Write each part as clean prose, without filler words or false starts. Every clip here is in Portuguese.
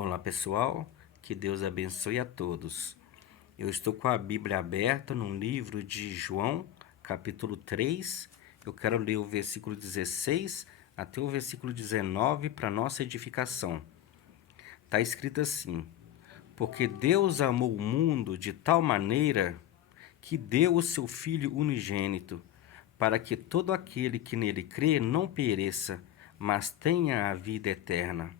Olá pessoal, que Deus abençoe a todos. Eu estou com a Bíblia aberta no livro de João, capítulo 3. Eu quero ler o versículo 16 até o versículo 19 para nossa edificação. Está escrito assim: Porque Deus amou o mundo de tal maneira que deu o seu Filho unigênito, para que todo aquele que nele crê não pereça, mas tenha a vida eterna.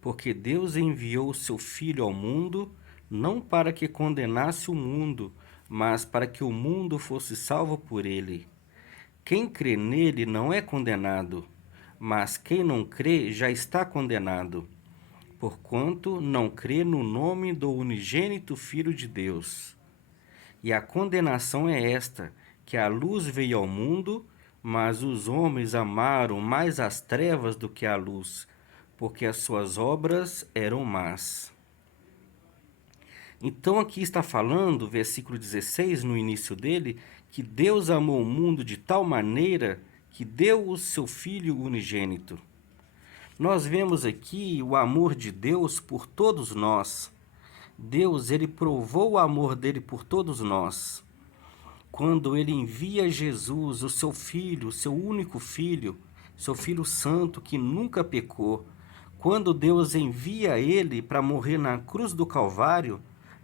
Porque Deus enviou o seu Filho ao mundo, não para que condenasse o mundo, mas para que o mundo fosse salvo por ele. Quem crê nele não é condenado, mas quem não crê já está condenado, porquanto não crê no nome do unigênito Filho de Deus. E a condenação é esta, que a luz veio ao mundo, mas os homens amaram mais as trevas do que a luz, porque as suas obras eram más. Então aqui está falando, versículo 16, no início dele, que Deus amou o mundo de tal maneira que deu o seu Filho unigênito. Nós vemos aqui o amor de Deus por todos nós. Deus, ele provou o amor dele por todos nós, quando ele envia Jesus, o seu Filho, o seu único Filho, seu Filho Santo, que nunca pecou. Quando Deus envia ele para morrer na cruz do Calvário,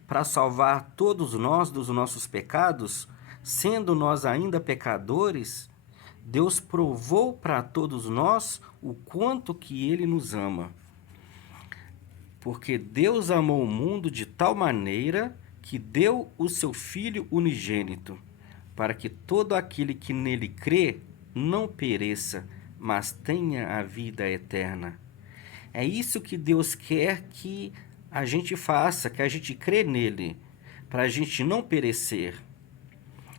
para salvar todos nós dos nossos pecados, sendo nós ainda pecadores, Deus provou para todos nós o quanto que ele nos ama. Porque Deus amou o mundo de tal maneira que deu o seu Filho unigênito, para que todo aquele que nele crê não pereça, mas tenha a vida eterna. É isso que Deus quer que a gente faça, que a gente crê nele, para a gente não perecer.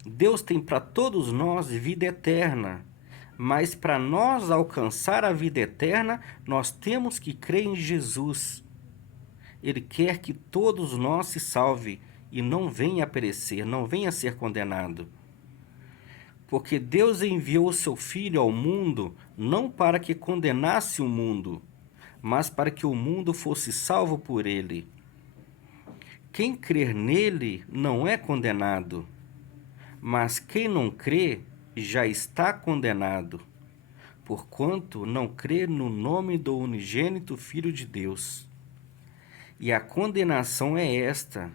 Deus tem para todos nós vida eterna, mas para nós alcançar a vida eterna, nós temos que crer em Jesus. Ele quer que todos nós se salvem e não venha a perecer, não venha a ser condenado. Porque Deus enviou o seu Filho ao mundo não para que condenasse o mundo, mas para que o mundo fosse salvo por ele. Quem crer nele não é condenado, mas quem não crê já está condenado, porquanto não crê no nome do unigênito Filho de Deus. E a condenação é esta,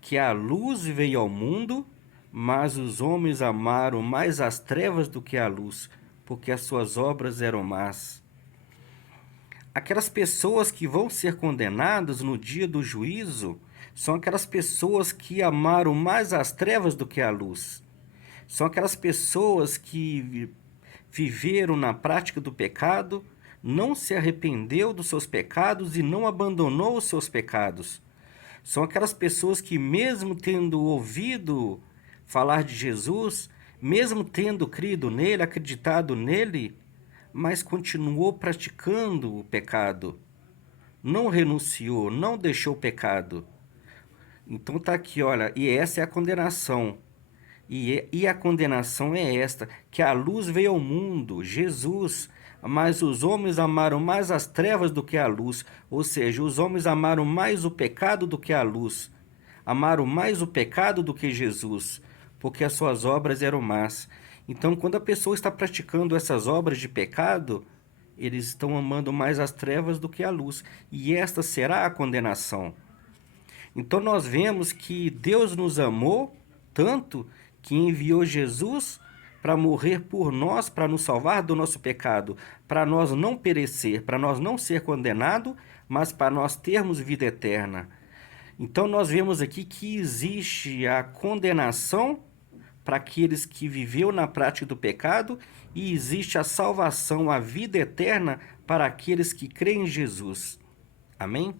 que a luz veio ao mundo, mas os homens amaram mais as trevas do que a luz, porque as suas obras eram más. Aquelas pessoas que vão ser condenadas no dia do juízo são aquelas pessoas que amaram mais as trevas do que a luz. São aquelas pessoas que viveram na prática do pecado, não se arrependeu dos seus pecados e não abandonou os seus pecados. São aquelas pessoas que, mesmo tendo ouvido falar de Jesus, mesmo tendo crido nele, acreditado nele, mas continuou praticando o pecado. Não renunciou, não deixou o pecado. Então tá aqui, olha, e essa é a condenação. E a condenação é esta, que a luz veio ao mundo, Jesus, mas os homens amaram mais as trevas do que a luz, ou seja, os homens amaram mais o pecado do que a luz, amaram mais o pecado do que Jesus, porque as suas obras eram más. Então, quando a pessoa está praticando essas obras de pecado, eles estão amando mais as trevas do que a luz, e esta será a condenação. Então, nós vemos que Deus nos amou tanto que enviou Jesus para morrer por nós, para nos salvar do nosso pecado, para nós não perecer, para nós não ser condenado, mas para nós termos vida eterna. Então nós vemos aqui que existe a condenação para aqueles que viveu na prática do pecado e existe a salvação, a vida eterna para aqueles que creem em Jesus. Amém?